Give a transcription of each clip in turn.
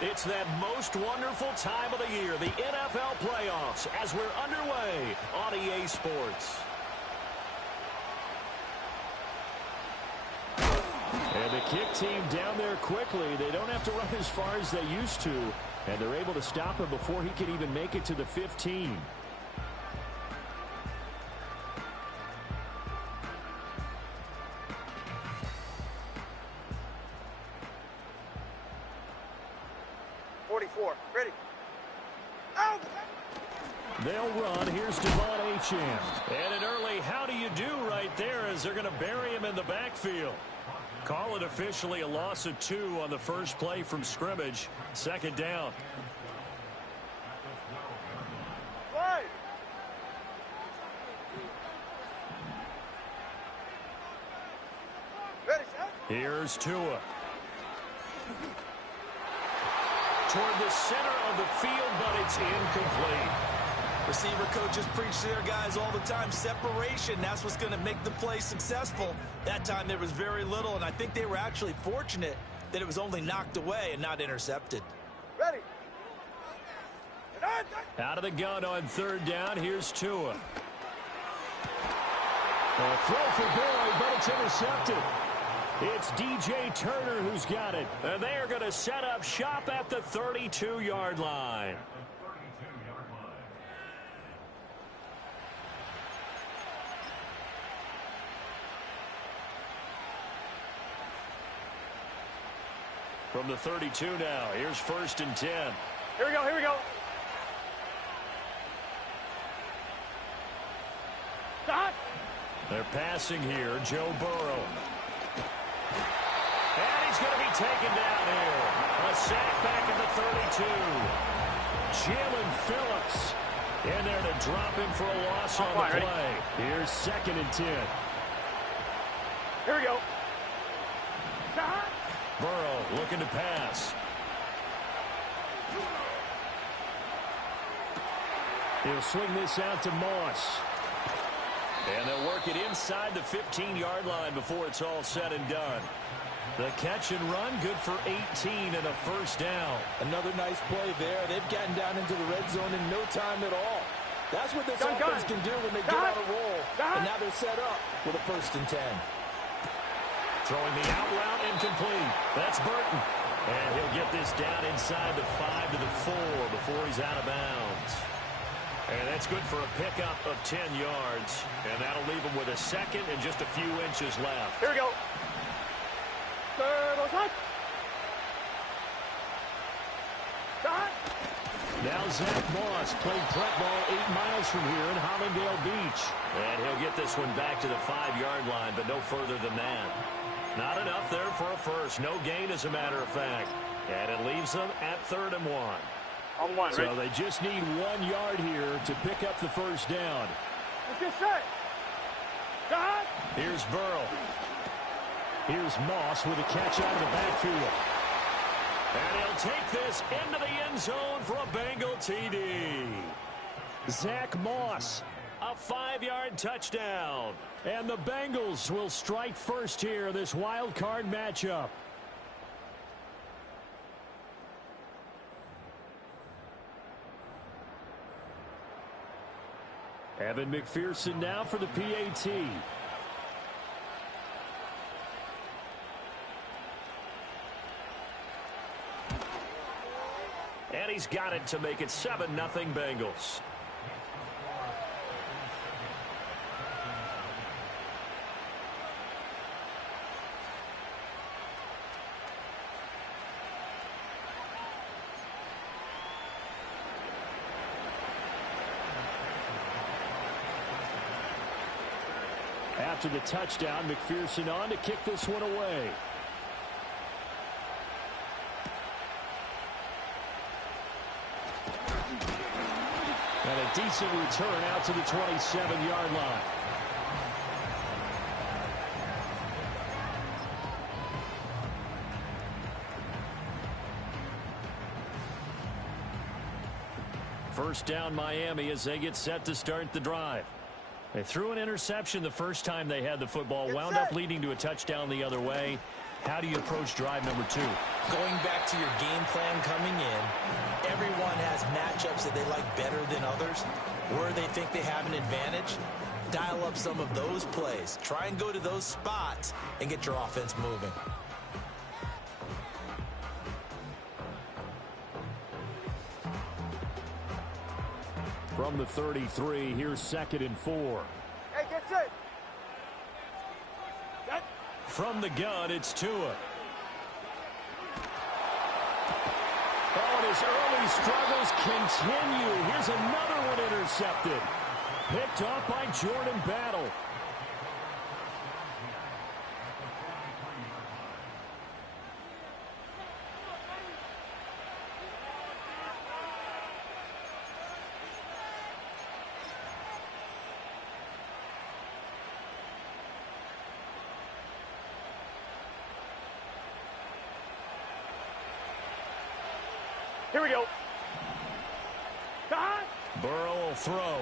It's that most wonderful time of the year, the NFL playoffs, as we're underway on EA Sports. And the kick team down there quickly. They don't have to run as far as they used to, and they're able to stop him before he can even make it to the 15. Ready. Out! They'll run. Here's Devon Achane. And an early how do you do right there as they're going to bury him in the backfield. Call it officially a loss of 2 on the first play from scrimmage. Second down. Right. Ready, set. Here's Tua. Toward the center of the field, but it's incomplete. Receiver coaches preach to their guys all the time. Separation, that's what's going to make the play successful. That time there was very little, and I think they were actually fortunate that it was only knocked away and not intercepted. Ready. Out of the gun on third down, here's Tua. A throw for Boyd, but it's intercepted. It's DJ Turner who's got it. And they are going to set up shop at the 32-yard line. From the 32 now, here's 1st and 10. Here we go, here we go. Stop. They're passing here, Joe Burrow. And he's going to be taken down here. A sack back at the 32. Jalen Phillips in there to drop him for a loss on the play. Here's 2nd and 10. Here we go. Stop. Burrow looking to pass. He'll swing this out to Moss. And they'll work it inside the 15-yard line before it's all said and done. The catch and run, good for 18 and a first down. Another nice play there. They've gotten down into the red zone in no time at all. That's what this offense can do when they get on a roll. And now they're set up with a 1st and 10. Throwing the out route incomplete. That's Burton. And he'll get this down inside the 5 to the 4 before he's out of bounds. And that's good for a pickup of 10 yards. And that'll leave him with a 2nd and just a few inches left. Here we go. Now Zach Moss played prep ball 8 miles from here in Hollandale Beach. And he'll get this one back to the 5-yard line, but no further than that. Not enough there for a first. No gain, as a matter of fact. And it leaves them at 3rd and 1. On 1, so they just need 1 yard here to pick up the first down. Let's get set. Here's Burrow. Here's Moss with a catch out of the backfield. And he'll take this into the end zone for a Bengal TD. Zach Moss, a 5-yard touchdown. And the Bengals will strike first here in this wild card matchup. Evan McPherson now for the PAT. And he's got it to make it 7-0 Bengals. After the touchdown, McPherson on to kick this one away. And a decent return out to the 27-yard line. First down Miami as they get set to start the drive. They threw an interception the first time they had the football, wound up leading to a touchdown the other way. How do you approach drive number 2? Going back to your game plan coming in, everyone has matchups that they like better than others, where they think they have an advantage. Dial up some of those plays. Try and go to those spots and get your offense moving. From the 33, here's 2nd and 4. Hey, get set. From the gun, it's Tua. Oh, and his early struggles continue. Here's another one intercepted. Picked off by Jordan Battle. Here we go. Burrow will throw.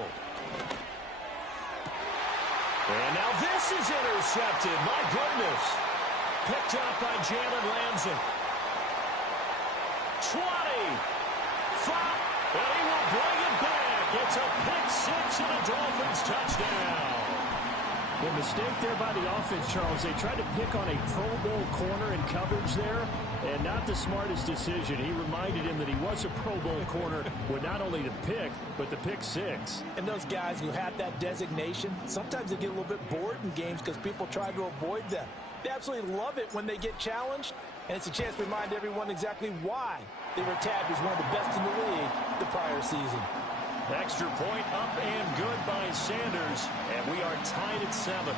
And now this is intercepted. My goodness. Picked up by Jalen Ramsey. 20. 5. And he will bring it back. It's a pick 6 and a Dolphins touchdown. The mistake there by the offense, Charles, they tried to pick on a Pro Bowl corner in coverage there, and not the smartest decision. He reminded him that he was a Pro Bowl corner with not only the pick, but the pick 6. And those guys who have that designation, sometimes they get a little bit bored in games because people try to avoid them. They absolutely love it when they get challenged, and it's a chance to remind everyone exactly why they were tagged as one of the best in the league the prior season. Extra point up and good by Sanders, and we are tied at 7.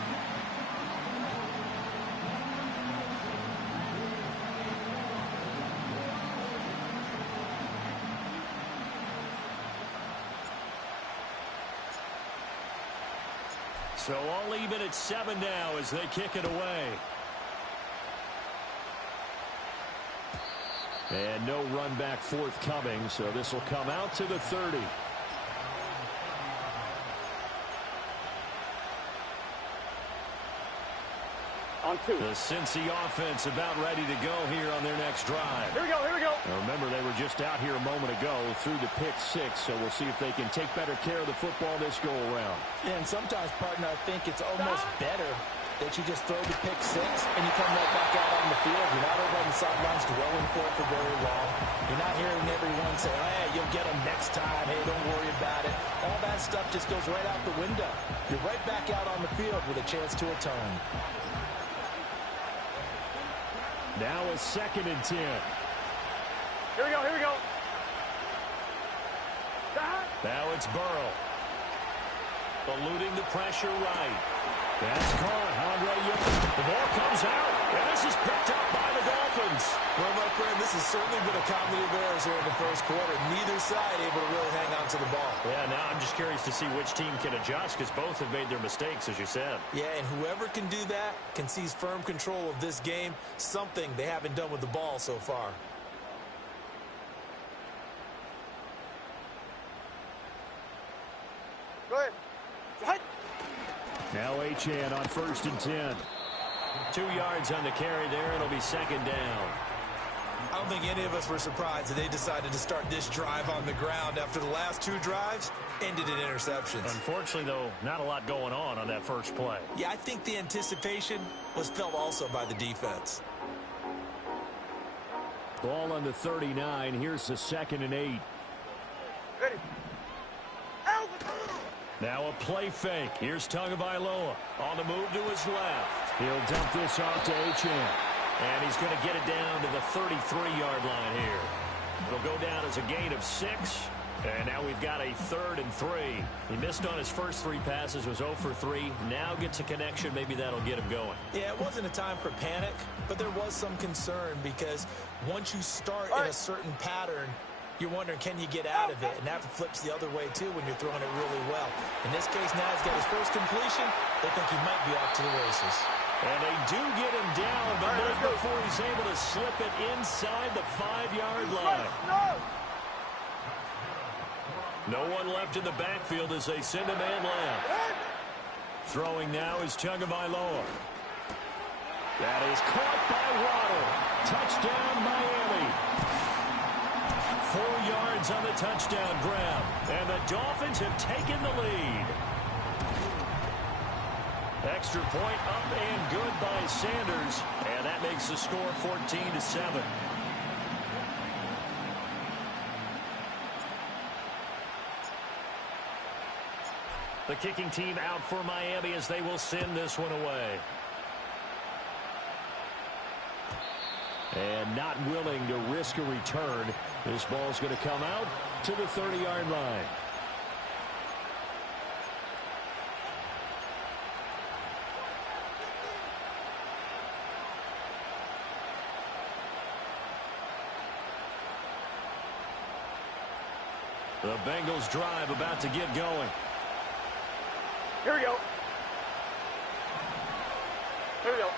So all even at 7 now as they kick it away. And no run back forthcoming, so this will come out to the 30. On 2. The Cincy offense about ready to go here on their next drive. Here we go, here we go. Now remember, they were just out here a moment ago through the pick 6, so we'll see if they can take better care of the football this go-around. Yeah, and sometimes, partner, I think it's almost better that you just throw the pick 6 and you come right back out on the field. You're not over on the sidelines dwelling for it for very long. You're not hearing everyone say, hey, you'll get them next time. Hey, don't worry about it. All that stuff just goes right out the window. You're right back out on the field with a chance to atone. Now a 2nd and 10. Here we go, here we go. Now it's Burrow. Eluding the pressure right. That's caught. Andre Young. The ball comes out, and this is picked up by the Dolphins. Well, my friend, this has certainly been a comedy of errors here in the first quarter. Neither side able to really hang on to the ball. Yeah, now I'm just curious to see which team can adjust because both have made their mistakes, as you said. Yeah, and whoever can do that can seize firm control of this game, something they haven't done with the ball so far. Go ahead. Hut. Now Achane on 1st and 10. 2 yards on the carry there. It'll be 2nd down. I don't think any of us were surprised that they decided to start this drive on the ground after the last 2 drives ended in interceptions. Unfortunately, though, not a lot going on that first play. Yeah, I think the anticipation was felt also by the defense. Ball on the 39. Here's the 2nd and 8. Ready. Now a play fake. Here's Tagovailoa on the move to his left. He'll dump this off to Achane. And he's going to get it down to the 33-yard line here. It'll go down as a gain of 6. And now we've got a 3rd and 3. He missed on his first 3 passes, was 0 for 3. Now gets a connection. Maybe that'll get him going. Yeah, it wasn't a time for panic, but there was some concern because once you start in a certain pattern, you're wondering, can you get out of it? And that flips the other way, too, when you're throwing it really well. In this case, now he's got his first completion. They think he might be off to the races. And they do get him down, but not before he's able to slip it inside the 5-yard line. No one left in the backfield as they send a man left. Throwing now is Tagovailoa. That is caught by Waddle. Touchdown, Miami. 4 yards on the touchdown grab. And the Dolphins have taken the lead. Extra point up and good by Sanders. And that makes the score 14-7. The kicking team out for Miami as they will send this one away. And not willing to risk a return. This ball's going to come out to the 30-yard line. The Bengals drive about to get going. Here we go. Here we go.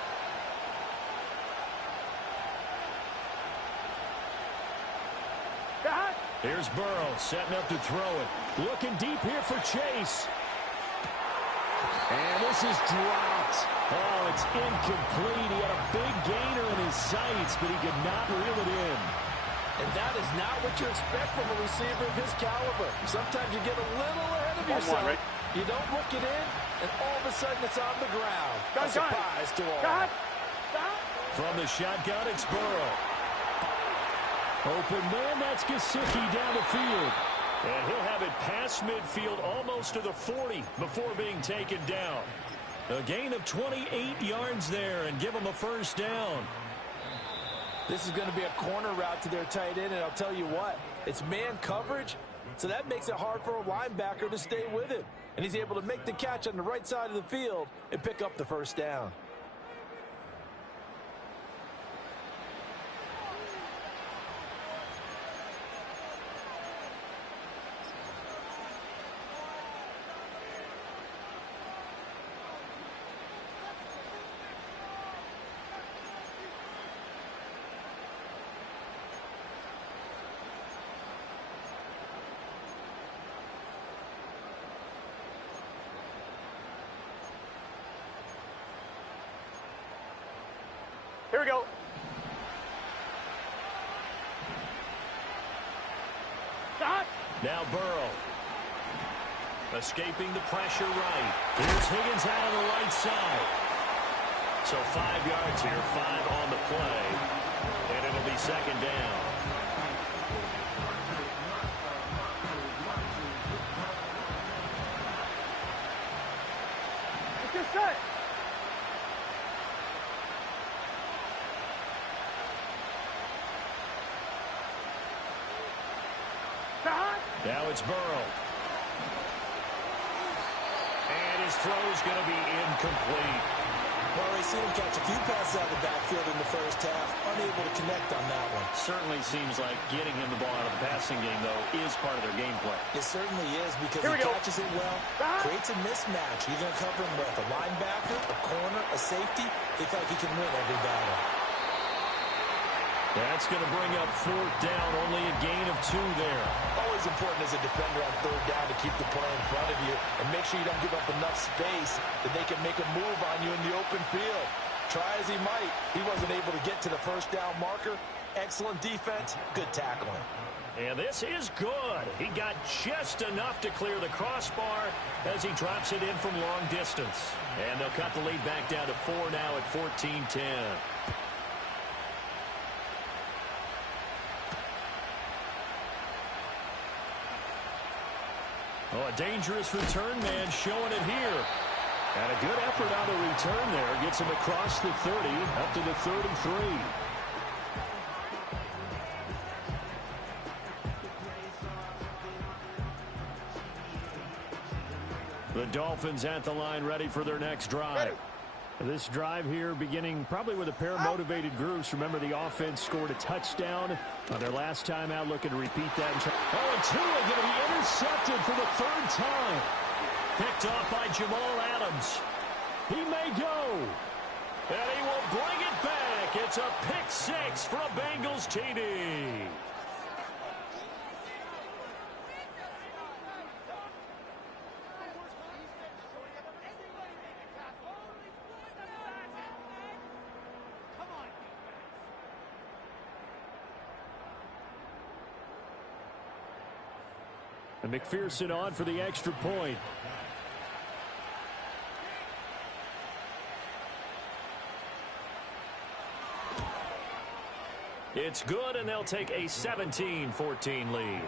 Here's Burrow setting up to throw it. Looking deep here for Chase. And this is dropped. Oh, it's incomplete. He had a big gainer in his sights, but he could not reel it in. And that is not what you expect from a receiver of his caliber. Sometimes you get a little ahead of yourself. You don't look it in, and all of a sudden it's on the ground. A surprise to all. From the shotgun, it's Burrow. Open man, that's Gesicki down the field. And he'll have it past midfield almost to the 40 before being taken down. A gain of 28 yards there and give him a first down. This is going to be a corner route to their tight end, and I'll tell you what, it's man coverage, so that makes it hard for a linebacker to stay with him. And he's able to make the catch on the right side of the field and pick up the first down. Here we go. Now Burrow. Escaping the pressure right. Here's Higgins out on the right side. So 5 yards here, 5 on the play. And it'll be second down. It's your set. Now it's Burrow. And his throw's going to be incomplete. Well, we've seen him catch a few passes out of the backfield in the first half, unable to connect on that one. Certainly seems like getting him the ball out of the passing game, though, is part of their game plan. It certainly is because he catches it well, creates a mismatch. You're going to cover him with a linebacker, a corner, a safety. They feel like he can win every battle. That's going to bring up fourth down, only a gain of 2 there. Always important as a defender on third down to keep the play in front of you and make sure you don't give up enough space that they can make a move on you in the open field. Try as he might, he wasn't able to get to the first down marker. Excellent defense, good tackling. And this is good. He got just enough to clear the crossbar as he drops it in from long distance. And they'll cut the lead back down to 4 now at 14-10. Oh, a dangerous return man showing it here. And a good effort on the return there. Gets him across the 30, up to the 33. The Dolphins at the line, ready for their next drive. This drive here beginning probably with a pair of motivated groups. Remember, the offense scored a touchdown on their last time out, looking to repeat that. Oh, and Tua going to be intercepted for the 3rd time. Picked off by Jamal Adams. He may go. And he will bring it back. It's a pick 6 for a Bengals TD. And McPherson on for the extra point. It's good, and they'll take a 17-14 lead.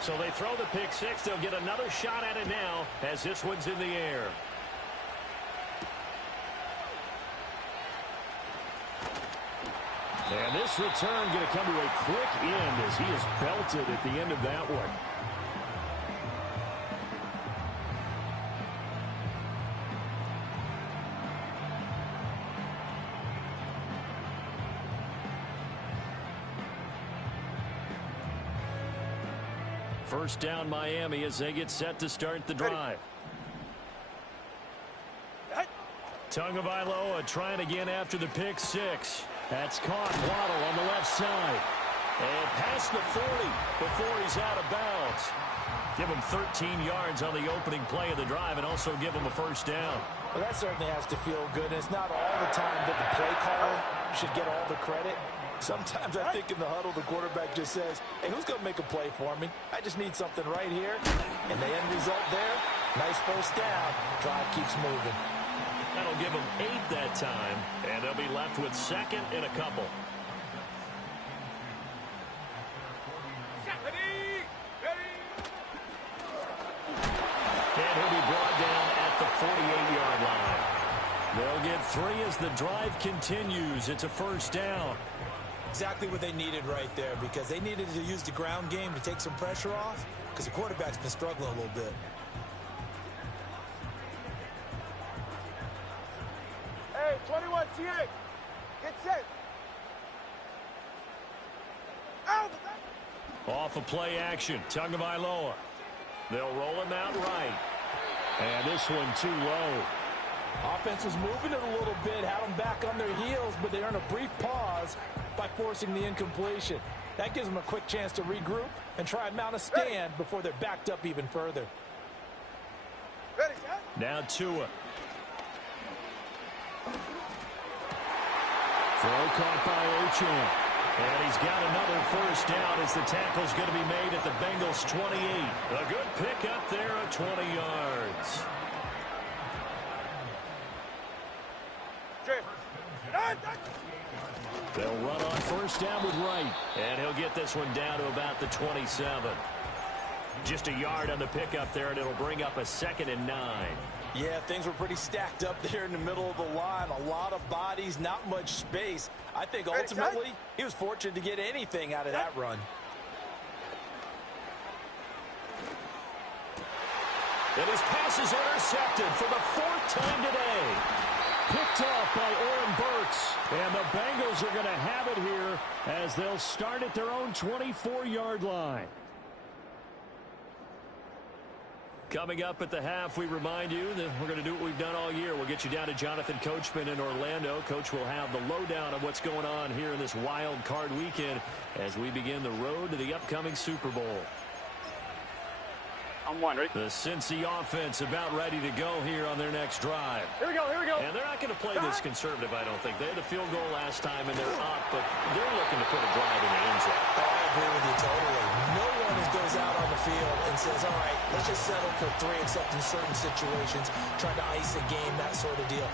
So they throw the pick six. They'll get another shot at it now as this one's in the air. And this return going to come to a quick end as he is belted at the end of that one. First down Miami as they get set to start the drive. Tagovailoa trying again after the pick six. That's caught. Waddle on the left side. And past the 40 before he's out of bounds. Give him 13 yards on the opening play of the drive and also give him a first down. Well, that certainly has to feel good. And it's not all the time that the play caller should get all the credit. Sometimes I think in the huddle, the quarterback just says, hey, who's going to make a play for me? I just need something right here. And the end result there, nice first down. Drive keeps moving. That'll give them 8 that time, and they'll be left with second and a couple. And he'll be brought down at the 48-yard line. They'll get 3 as the drive continues. It's a first down. Exactly what they needed right there, because they needed to use the ground game to take some pressure off, because the quarterback's been struggling a little bit. Hey, 21, TA. Get set. Out. Off of play action, Tagovailoa. They'll roll him out right. And this one too low. Offense was moving it a little bit, had them back on their heels, but they earned a brief pause by forcing the incompletion. That gives them a quick chance to regroup and try and mount a stand before they're backed up even further. Ready, now Tua. Throw caught by Achane. And he's got another first down as the tackle's going to be made at the Bengals' 28. A good pick up there at 20 yards. They'll run on first down with Wright. And he'll get this one down to about the 27. Just a yard on the pickup there, and it'll bring up a 2nd and 9. Yeah, things were pretty stacked up there in the middle of the line. A lot of bodies, not much space. I think ultimately he was fortunate to get anything out of that run. And his pass is intercepted for the 4th time today. Picked off by Oren Burks. And the Bengals are going to have it here as they'll start at their own 24-yard line. Coming up at the half, we remind you that we're going to do what we've done all year. We'll get you down to Jonathan Coachman in Orlando. Coach will have the lowdown of what's going on here in this wild card weekend as we begin the road to the upcoming Super Bowl. I'm wondering. The Cincy offense about ready to go here on their next drive. Here we go, here we go. And they're not going to play this conservative, I don't think. They had the field goal last time, and they're up, but they're looking to put a drive in the end zone. Oh, I agree with you totally. No one goes out on the field and says, all right, let's just settle for 3, except in certain situations, trying to ice a game, that sort of deal.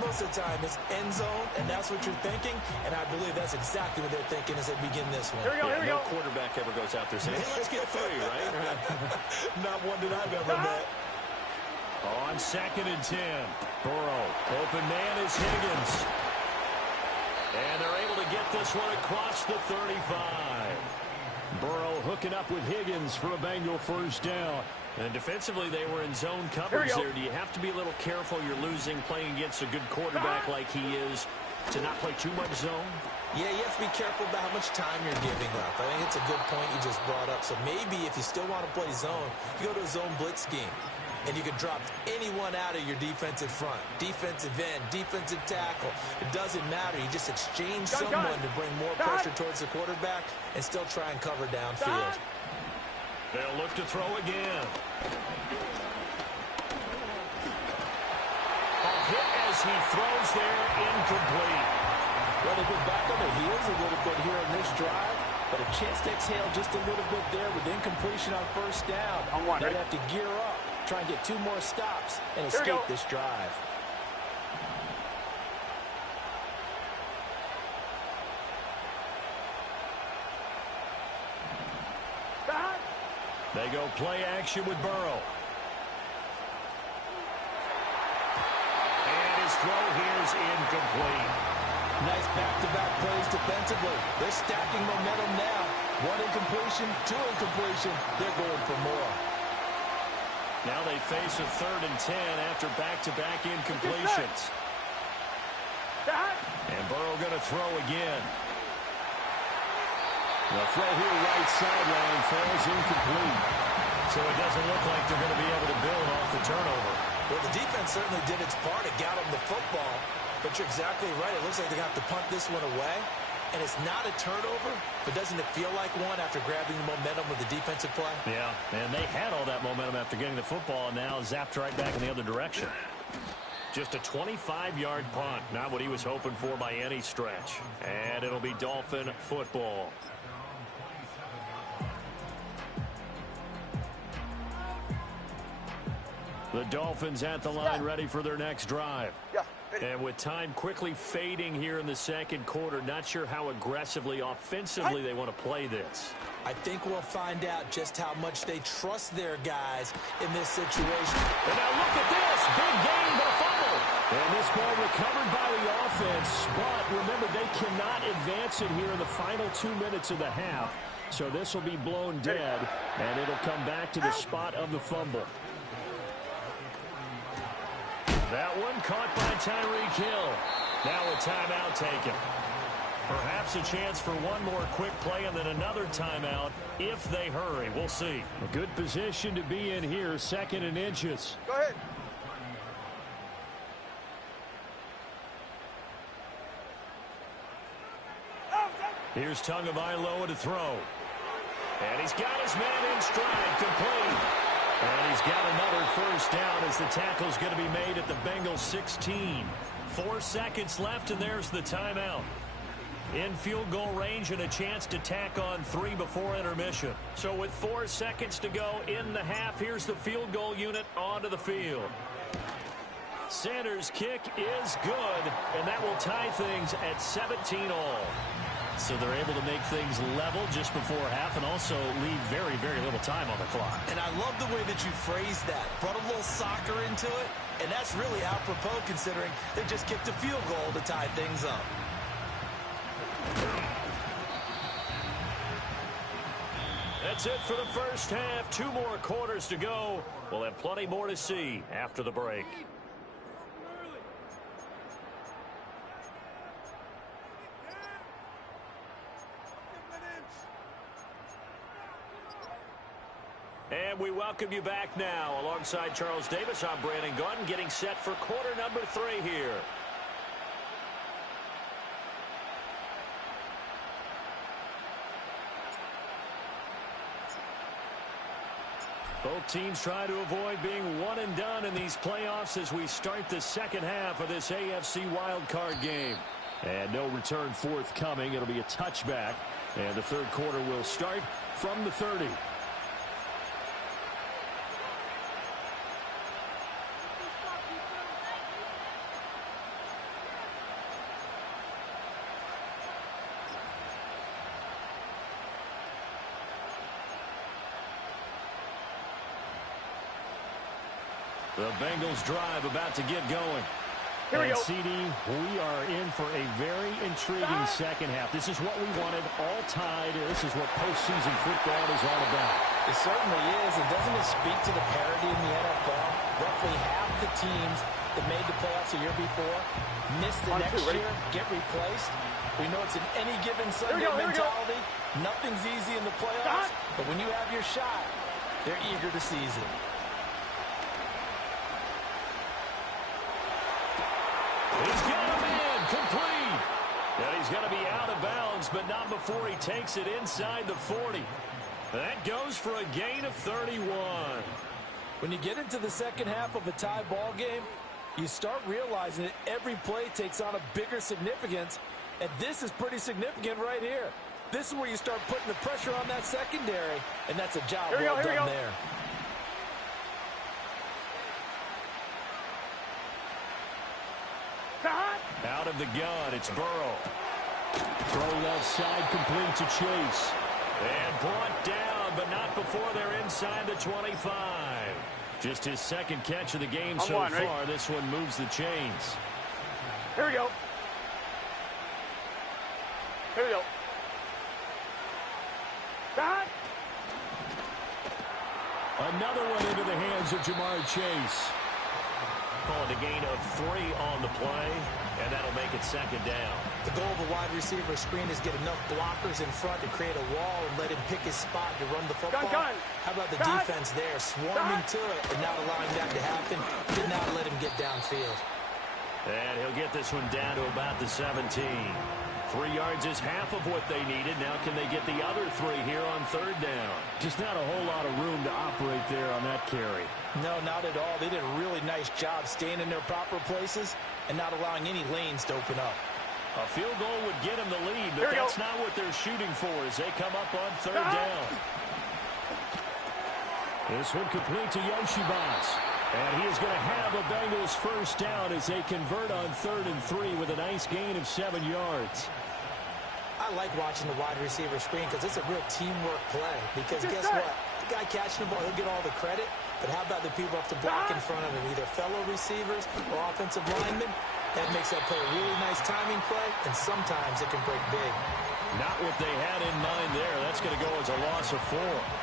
Most of the time, it's end zone, and that's what you're thinking, and I believe that's exactly what they're thinking as they begin this one. Here we go, here we go. No quarterback ever goes out there saying, hey, let's get 3, right? Not one that I've ever met. On 2nd and 10, Burrow. Open man is Higgins. And they're able to get this one across the 35. Burrow hooking up with Higgins for a Bengal first down. And defensively, they were in zone coverage there. Do you have to be a little careful? You're losing playing against a good quarterback like he is to not play too much zone? Yeah, you have to be careful about how much time you're giving up. I think it's a good point you just brought up. So maybe if you still want to play zone, you go to a zone blitz scheme. and you can drop anyone out of your defensive front. Defensive end, defensive tackle. It doesn't matter. You just exchange someone to bring more pressure towards the quarterback and still try and cover downfield. They'll look to throw again. A hit as he throws there, incomplete. Well, they've been back on their heels a little bit here on this drive, but a chance to exhale just a little bit there with incompletion on first down. They'd have to gear up, try and get 2 more stops, and escape this drive. They go play action with Burrow. And his throw here is incomplete. Nice back-to-back plays defensively. They're stacking momentum now. 1 incompletion, 2 incompletion. They're going for more. Now they face a 3rd and 10 after back-to-back incompletions. And Burrow going to throw again. The throw here right sideline falls incomplete. So it doesn't look like they're going to be able to build off the turnover. Well, the defense certainly did its part. It got them the football. But you're exactly right. It looks like they're going to have to punt this one away. And it's not a turnover, but doesn't it feel like one after grabbing the momentum with the defensive play? Yeah, and they had all that momentum after getting the football, and now zapped right back in the other direction. Just a 25-yard punt. Not what he was hoping for by any stretch. And it'll be Dolphin football. The Dolphins at the line, ready for their next drive. And with time quickly fading here in the second quarter, not sure how aggressively, offensively they want to play this. I think we'll find out just how much they trust their guys in this situation. And now look at this. Big gain, but a fumble. And this ball recovered by the offense. But remember, they cannot advance it here in the final 2 minutes of the half. So this will be blown dead, and it'll come back to the spot of the fumble. That one caught by Tyreek Hill. Now a timeout taken. Perhaps a chance for one more quick play and then another timeout if they hurry. We'll see. A good position to be in here, 2nd and inches. Go ahead. Here's Tagovailoa to throw. And he's got his man in stride, complete. And he's got another first down as the tackle's going to be made at the Bengals 16. 4 seconds left, and there's the timeout. In field goal range and a chance to tack on 3 before intermission. So with 4 seconds to go in the half, here's the field goal unit onto the field. Sanders' kick is good, and that will tie things at 17-all. So they're able to make things level just before half and also leave very, very little time on the clock. And I love the way that you phrased that. Brought a little soccer into it, and that's really apropos considering they just kicked a field goal to tie things up. That's it for the first half. 2 more quarters to go. We'll have plenty more to see after the break. And we welcome you back now. Alongside Charles Davis, I'm Brandon Gaudin, getting set for quarter number 3 here. Both teams try to avoid being one and done in these playoffs as we start the second half of this AFC wildcard game. And no return forthcoming. It'll be a touchback. And the third quarter will start from the 30. The Bengals drive about to get going. And CD, we are in for a very intriguing second half. This is what we wanted, all tied. This is what postseason football is all about. It certainly is. And doesn't it speak to the parity in the NFL? Roughly half the teams that made the playoffs a year before miss the next year, get replaced. We know it's an any given Sunday mentality. Nothing's easy in the playoffs. But when you have your shot, they're eager to seize it. He's got him in, complete. And he's going to be out of bounds, but not before he takes it inside the 40. That goes for a gain of 31. When you get into the second half of a tie ball game, you start realizing that every play takes on a bigger significance, and this is pretty significant right here. This is where you start putting the pressure on that secondary, and that's a job well done there. Out of the gun, it's Burrow. Throw left side, complete to Chase. And brought down, but not before they're inside the 25. Just his second catch of the game so far. Right? This one moves the chains. Here we go. Here we go. Another one into the hands of Jamar Chase. Calling a gain of 3 on the play, and that'll make it second down. The goal of a wide receiver screen is get enough blockers in front to create a wall and let him pick his spot to run the football. How about the defense there, swarming to it and not allowing that to happen? Did not let him get downfield. And he'll get this one down to about the 17. 3 yards is half of what they needed. Now can they get the other 3 here on third down? Just not a whole lot of room to operate there on that carry. No, not at all. They did a really nice job staying in their proper places and not allowing any lanes to open up. A field goal would get them the lead, but that's not what they're shooting for as they come up on third down. This one complete to Yoshibas. And he is going to have a Bengals first down as they convert on 3rd and 3 with a nice gain of 7 yards. I like watching the wide receiver screen because it's a real teamwork play. Because guess what? The guy catching the ball, he'll get all the credit. But how about the people up to block in front of him, either fellow receivers or offensive linemen? That makes that play a really nice timing play, and sometimes it can break big. Not what they had in mind there. That's going to go as a loss of 4.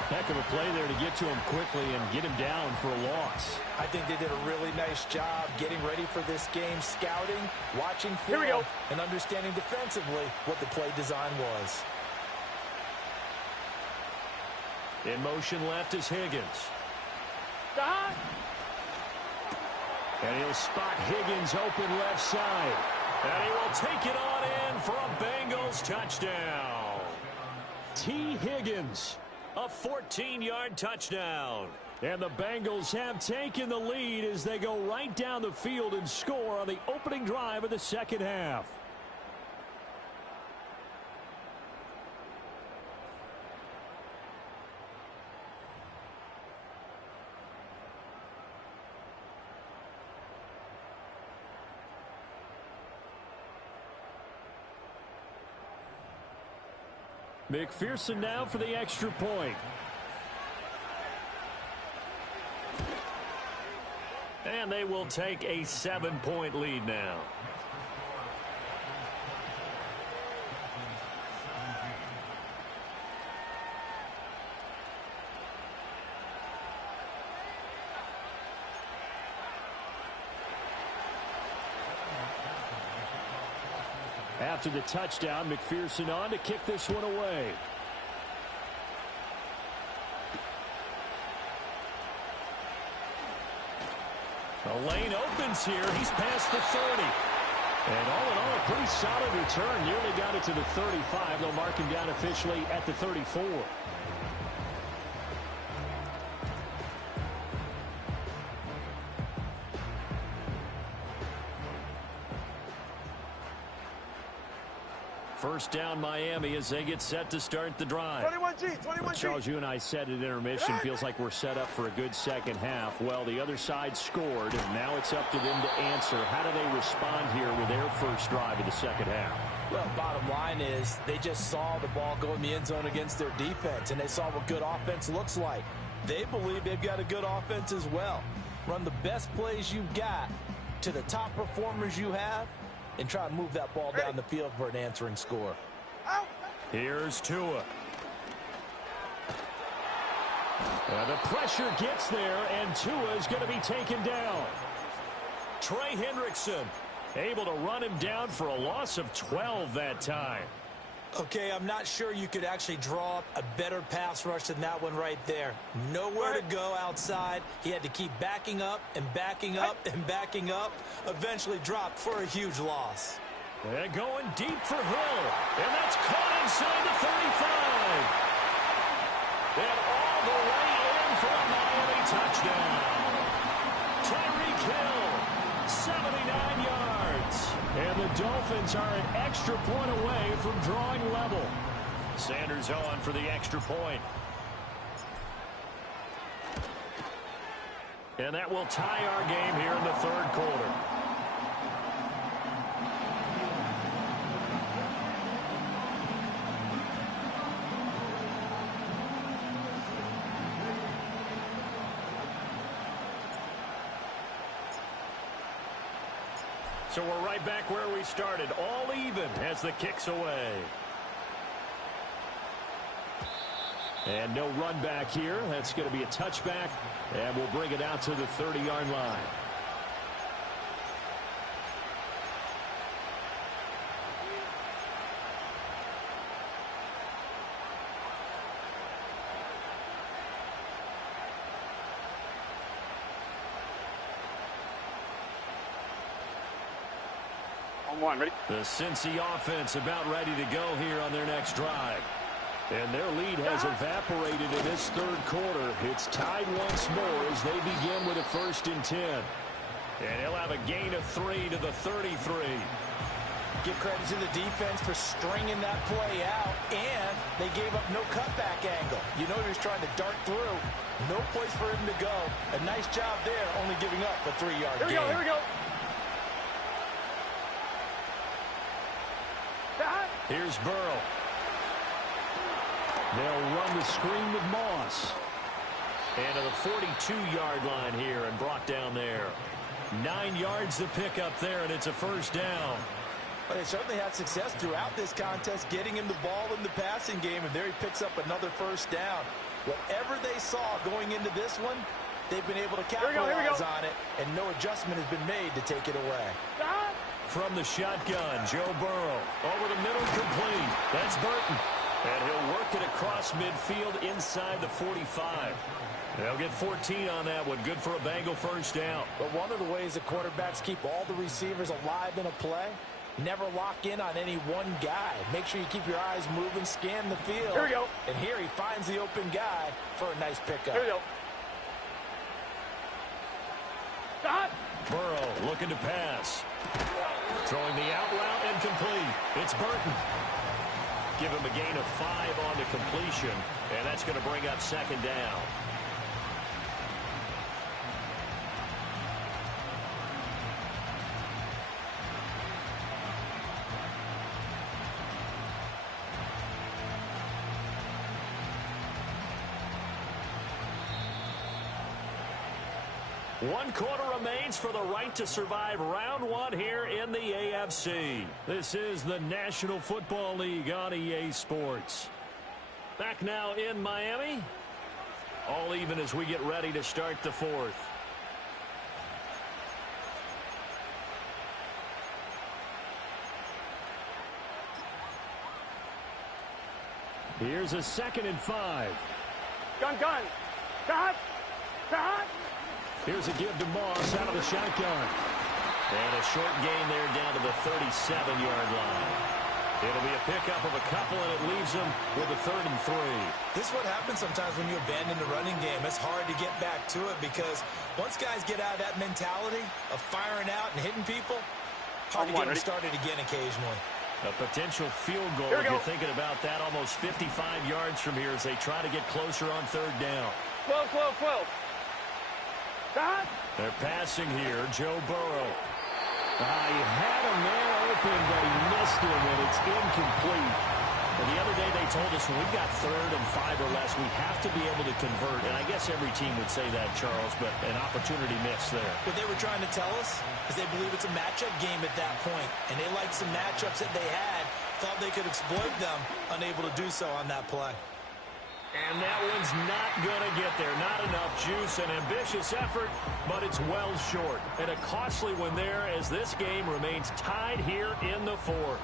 Heck of a play there to get to him quickly and get him down for a loss. I think they did a really nice job getting ready for this game, scouting, watching film, and understanding defensively what the play design was. In motion left is Higgins. And he'll spot Higgins open left side. And he will take it on in for a Bengals touchdown. T. Higgins, a 14-yard touchdown. And the Bengals have taken the lead as they go right down the field and score on the opening drive of the second half. McPherson now for the extra point. And they will take a 7-point lead now. After the touchdown, McPherson on to kick this one away. The lane opens here. He's past the 30. And all in all, a pretty solid return. Nearly got it to the 35. They'll mark him down officially at the 34. First down Miami as they get set to start the drive. 21G. Charles, you and I said at intermission, feels like we're set up for a good second half. Well, the other side scored, and now it's up to them to answer. How do they respond here with their first drive of the second half? Well, bottom line is they just saw the ball go in the end zone against their defense, and they saw what good offense looks like. They believe they've got a good offense as well. Run the best plays you've got to the top performers you have, and try to move that ball down the field for an answering score. Here's Tua. The pressure gets there, and Tua is going to be taken down. Trey Hendrickson able to run him down for a loss of 12 that time. Okay, I'm not sure you could actually draw up a better pass rush than that one right there. Nowhere to go outside. He had to keep backing up and backing up and backing up. Eventually dropped for a huge loss. And going deep for Hill. And that's caught inside the 35. And all the way in for a Miami touchdown. Tyreek Hill, 79 yards. And the Dolphins are an extra point away from drawing level. Sanders on for the extra point. And that will tie our game here in the third quarter. So we're right back where we started, all even as the kick's away. And no run back here. That's going to be a touchback, and we'll bring it out to the 30-yard line. Ready? The Cincy offense about ready to go here on their next drive. And their lead has evaporated in this third quarter. It's tied once more as they begin with a 1st and 10. And he'll have a gain of 3 to the 33. Give credit to the defense for stringing that play out, and they gave up no cutback angle. You know he was trying to dart through. No place for him to go. A nice job there, only giving up a 3-yard gain. Here we go. Here's Burrow. They'll run the screen with Moss. And to the 42-yard line here and brought down there. 9 yards to pick up there, and it's a 1st down. Well, they certainly had success throughout this contest, getting him the ball in the passing game, and there he picks up another 1st down. Whatever they saw going into this one, they've been able to capitalize on it, and no adjustment has been made to take it away. From the shotgun, Joe Burrow. Over the middle, complete. That's Burton. And he'll work it across midfield inside the 45. They'll get 14 on that one. Good for a Bengal 1st down. But one of the ways that quarterbacks keep all the receivers alive in a play, never lock in on any one guy. Make sure you keep your eyes moving, scan the field. Here we go. And here he finds the open guy for a nice pickup. Here we go. Burrow looking to pass. Throwing the out route and complete. It's Burton. Give him a gain of 5 on the completion, and that's going to bring up 2nd down. One quarter remains for the right to survive round 1 here in the AFC. This is the National Football League on EA Sports. Back now in Miami. All even as we get ready to start the 4th. Here's a 2nd and 5. Gun. Cut. Here's a give to Moss out of the shotgun. And a short gain there down to the 37-yard line. It'll be a pickup of a couple, and it leaves them with a 3rd and 3. This is what happens sometimes when you abandon the running game. It's hard to get back to it because once guys get out of that mentality of firing out and hitting people, hard to get them started again occasionally. A potential field goal, if you're thinking about that, almost 55 yards from here as they try to get closer on 3rd down. 12. They're passing here, Joe Burrow. He had a man open, but he missed him, and it's incomplete. And the other day they told us when we've got 3rd and 5 or less, we have to be able to convert. And I guess every team would say that, Charles, but an opportunity missed there. What they were trying to tell us is they believe it's a matchup game at that point, and they liked some matchups that they had, thought they could exploit them, unable to do so on that play. And that one's not going to get there. Not enough juice. An ambitious effort, but it's well short. And a costly one there as this game remains tied here in the 4th.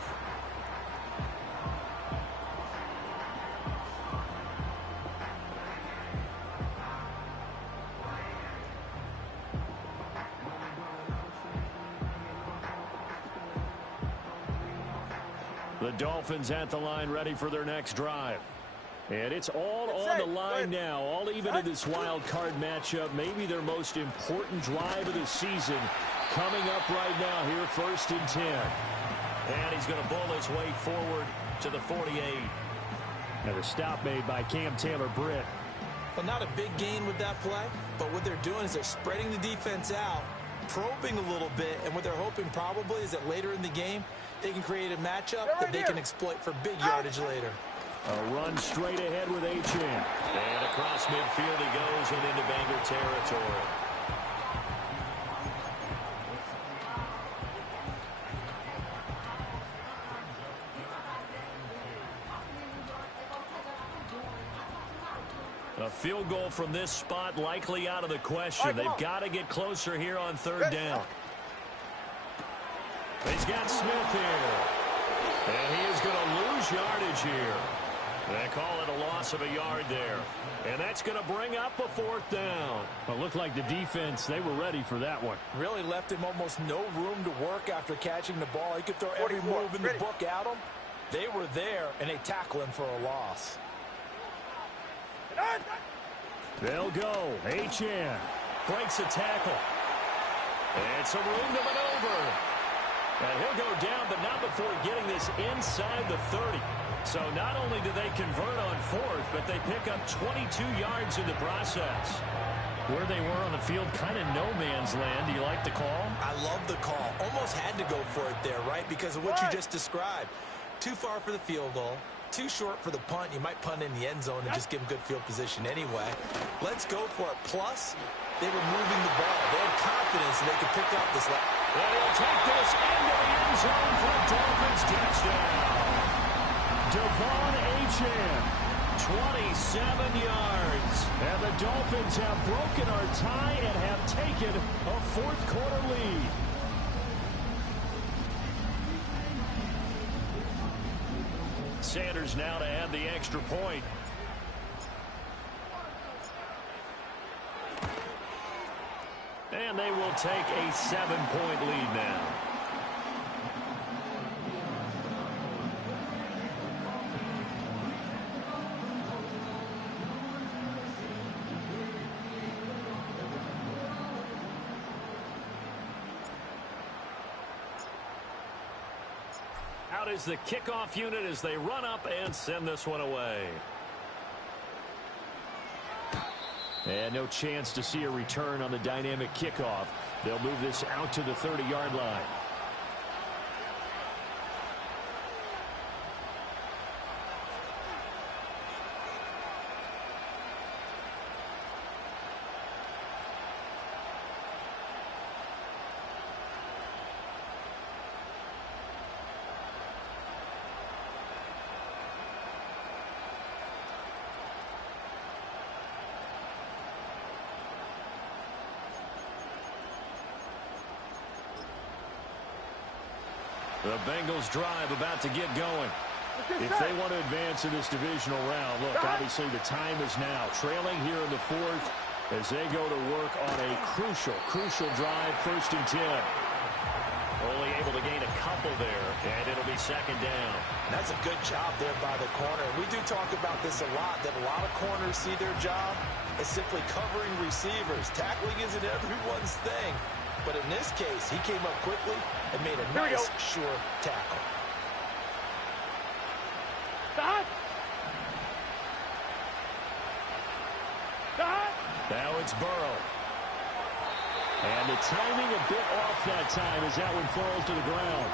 The Dolphins at the line ready for their next drive. And it's all on the line now, all even in this wild card matchup. Maybe their most important drive of the season coming up right now here, 1st and 10. And he's going to bull his way forward to the 48. And a stop made by Cam Taylor-Britt. Well, not a big gain with that play, but what they're doing is they're spreading the defense out, probing a little bit, and what they're hoping probably is that later in the game, they can create a matchup that they can exploit for big yardage later. A run straight ahead with Achane. And across midfield he goes and into Bengal territory. A field goal from this spot likely out of the question. They've got to get closer here on 3rd down. He's got Smith here. And he is going to lose yardage here. They call it a loss of a yard there. And that's going to bring up a 4th down. Well, it looked like the defense, they were ready for that one. Really left him almost no room to work after catching the ball. He could throw every move in the book at him. They were there, and they tackle him for a loss. They'll go. Achane breaks a tackle. And some room to maneuver. And he'll go down, but not before getting this inside the 30. So not only do they convert on 4th, but they pick up 22 yards in the process. Where they were on the field, kind of no man's land. Do you like the call? I love the call. Almost had to go for it there, right? Because of what you just described. Too far for the field goal. Too short for the punt. You might punt in the end zone and just give them good field position anyway. Let's go for it. Plus, they were moving the ball. They had confidence that they could pick up this. And he'll take this into the end zone for a Dolphins touchdown. Devon Achane, 27 yards. And the Dolphins have broken our tie and have taken a 4th quarter lead. Sanders now to add the extra point. And they will take a 7-point lead now. Out is the kickoff unit as they run up and send this one away. And no chance to see a return on the dynamic kickoff. They'll move this out to the 30-yard line. The Bengals drive about to get going. If they want to advance in this divisional round, look, obviously the time is now. Trailing here in the 4th as they go to work on a crucial drive, 1st and 10. Only able to gain a couple there, and it'll be 2nd down. That's a good job there by the corner. We do talk about this a lot, that a lot of corners see their job as simply covering receivers. Tackling isn't everyone's thing. But in this case, he came up quickly and made a nice, sure tackle. Now it's Burrow. And the timing a bit off that time as that one falls to the ground.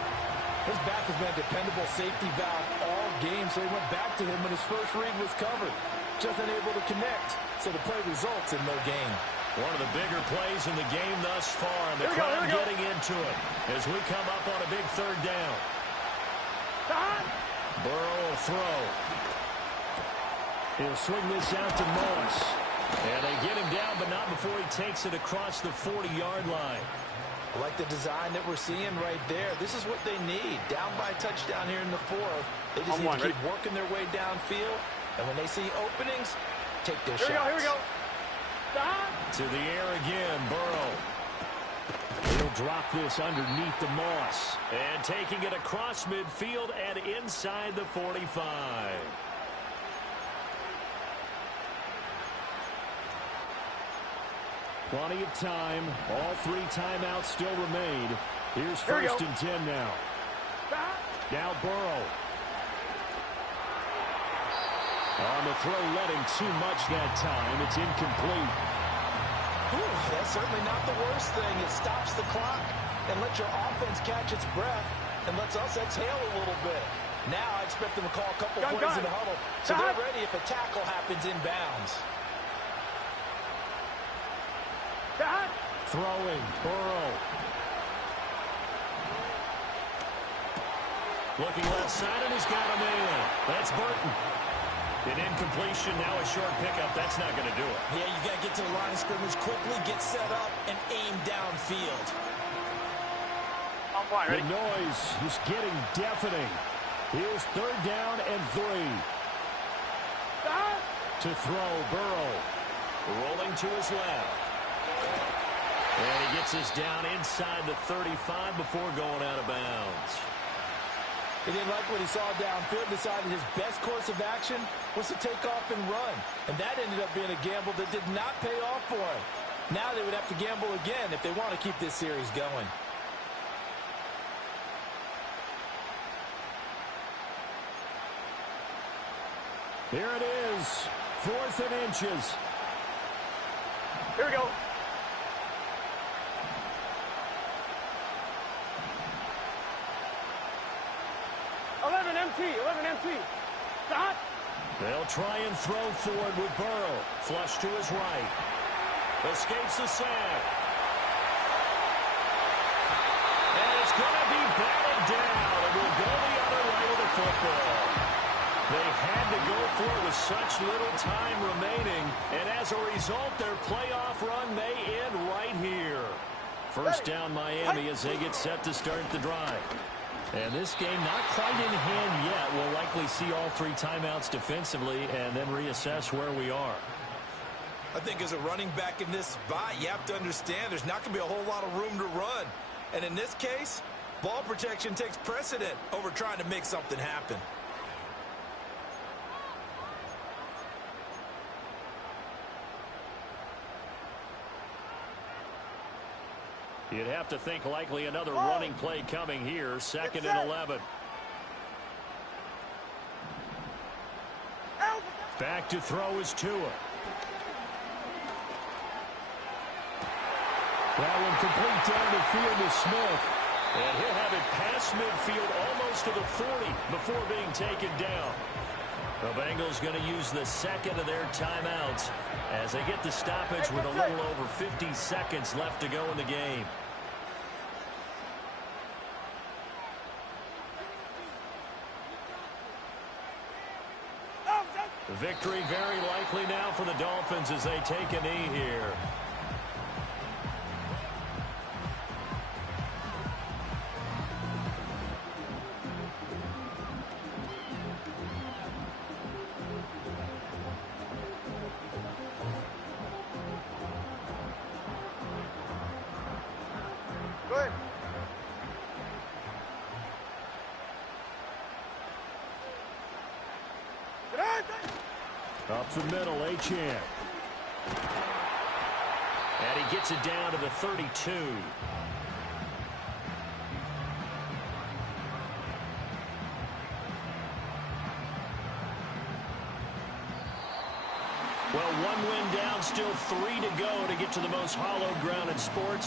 His back has been a dependable safety valve all game, so he went back to him when his first read was covered. Just unable to connect, so the play results in no gain. One of the bigger plays in the game thus far, and the crowd getting into it as we come up on a big 3rd down. Burrow will throw. He'll swing this out to Moss. And they get him down, but not before he takes it across the 40-yard line. I like the design that we're seeing right there. This is what they need. Down by a touchdown here in the 4th. They just need to keep working their way downfield. And when they see openings, take their shots. Here we go. To the air again, Burrow. He'll drop this underneath the Moss. And taking it across midfield and inside the 45. Plenty of time. All 3 timeouts still remain. Here's first and 10 now. Now Burrow. On the throw, letting too much that time. It's incomplete. That's certainly not the worst thing. It stops the clock and lets your offense catch its breath and lets us exhale a little bit. Now I expect them to call a couple plays in the huddle, so they're ready if a tackle happens inbounds. Throwing, Burrow. Looking left side, and he's got a man. That's Burton. An incompletion, now a short pickup. That's not going to do it. Yeah, you got to get to the line of scrimmage quickly, get set up, and aim downfield. The noise is getting deafening. Here's 3rd down and 3. To throw, Burrow. Rolling to his left. And he gets us down inside the 35 before going out of bounds. He didn't like what he saw downfield, decided his best course of action was to take off and run. And that ended up being a gamble that did not pay off for him. Now they would have to gamble again if they want to keep this series going. Here it is, 4th and inches. Here we go. MT. Stop. They'll try and throw forward with Burrow. Flush to his right. Escapes the sack. And it's going to be batted down. And will go the other way with the football. They had to go for it with such little time remaining. And as a result, their playoff run may end right here. First down Miami as they get set to start the drive. And this game not quite in hand yet. We'll likely see all 3 timeouts defensively and then reassess where we are. I think as a running back in this spot, you have to understand there's not going to be a whole lot of room to run. And in this case, ball protection takes precedent over trying to make something happen. You'd have to think likely another running play coming here. 2nd and 11. Back to throw is Tua. That one complete down the field to Smith. And he'll have it past midfield almost to the 40 before being taken down. The Bengals going to use the 2nd of their timeouts as they get the stoppage with a little over 50 seconds left to go in the game. Victory very likely now for the Dolphins as they take a knee here. Good. Up the middle, Achane. And he gets it down to the 32. Well, 1 win down, still 3 to go to get to the most hallowed ground in sports.